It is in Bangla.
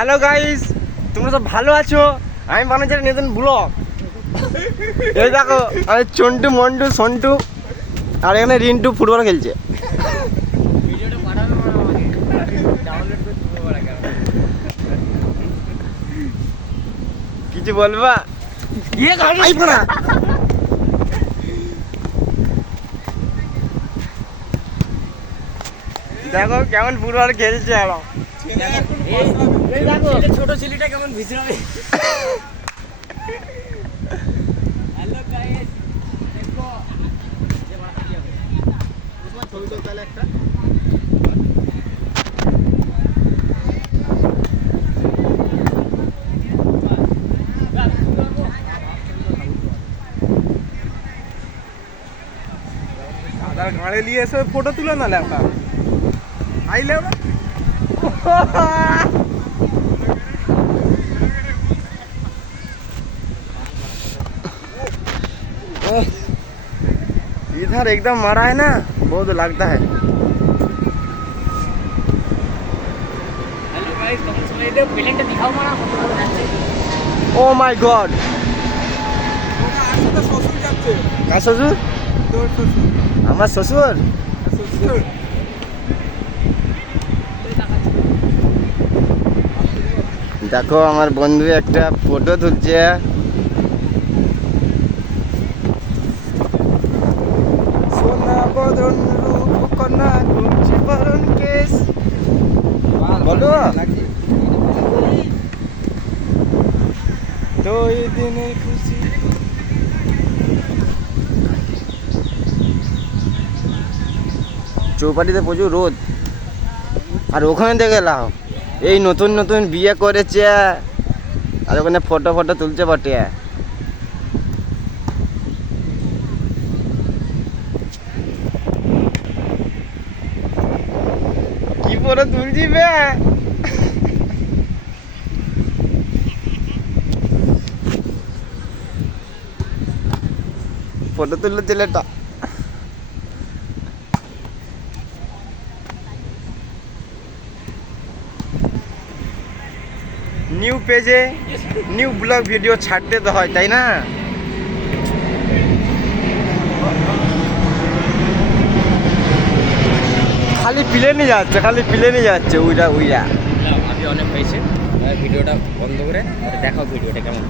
হ্যালো গাইস, তোমরা সব ভালো আছো? আমি বানাচ্ছি নতুন ব্লগ। এই দেখো, আমি চন্টু মন্টু সন্টু আর এখানে রিন্টু ফুটবল খেলছে। কিছু বলবা? দেখো কেমন ফুটবল খেলছে। ছোট ছেলেটা কেমন ভিজড়াবে। হ্যালো গাইস, দেখো ছবি তো তাহলে একটা আধার গাড়ি নিয়ে এসে ফটো তুলো না ল্যাপটপ আইলে इधर एकदम मरा है ना, बहुत लगता है। হ্যালো গাইস, তোমরা সবাই এটা প্লেনটা দেখাও মারা কত ভালো যাচ্ছে। ओ माय गॉड, আসলে শ্বশুর যাচ্ছে का ससुर? তোর শ্বশুর আমার শ্বশুর। শ্বশুর দেখো আমার বন্ধু একটা ফটো তুলছে। সোনা বদন রূপ কন্যা ঘুমছে বরণ কেশ। বলো তো এই দিনের খুশি। চৌপাটিতে প্রচুর রোদ, আর ওখানে দেখে লাও এই নতুন নতুন বিয়ে করেছে আর ওখানে ফটো ফটো তুলছে বটে। কি ফটো তুলছি বে? ফটো তুললো ছেলেটা। নিউ পেজে নিউ ব্লগ ভিডিও ছাড়তে তো হয়, তাই না? খালি প্লেনে যাচ্ছে, খালি প্লেনে যাচ্ছে উইরা উইরা। আমি অনেক হয়েছে, ভিডিওটা বন্ধ করে দেখাও ভিডিওটা কেমন।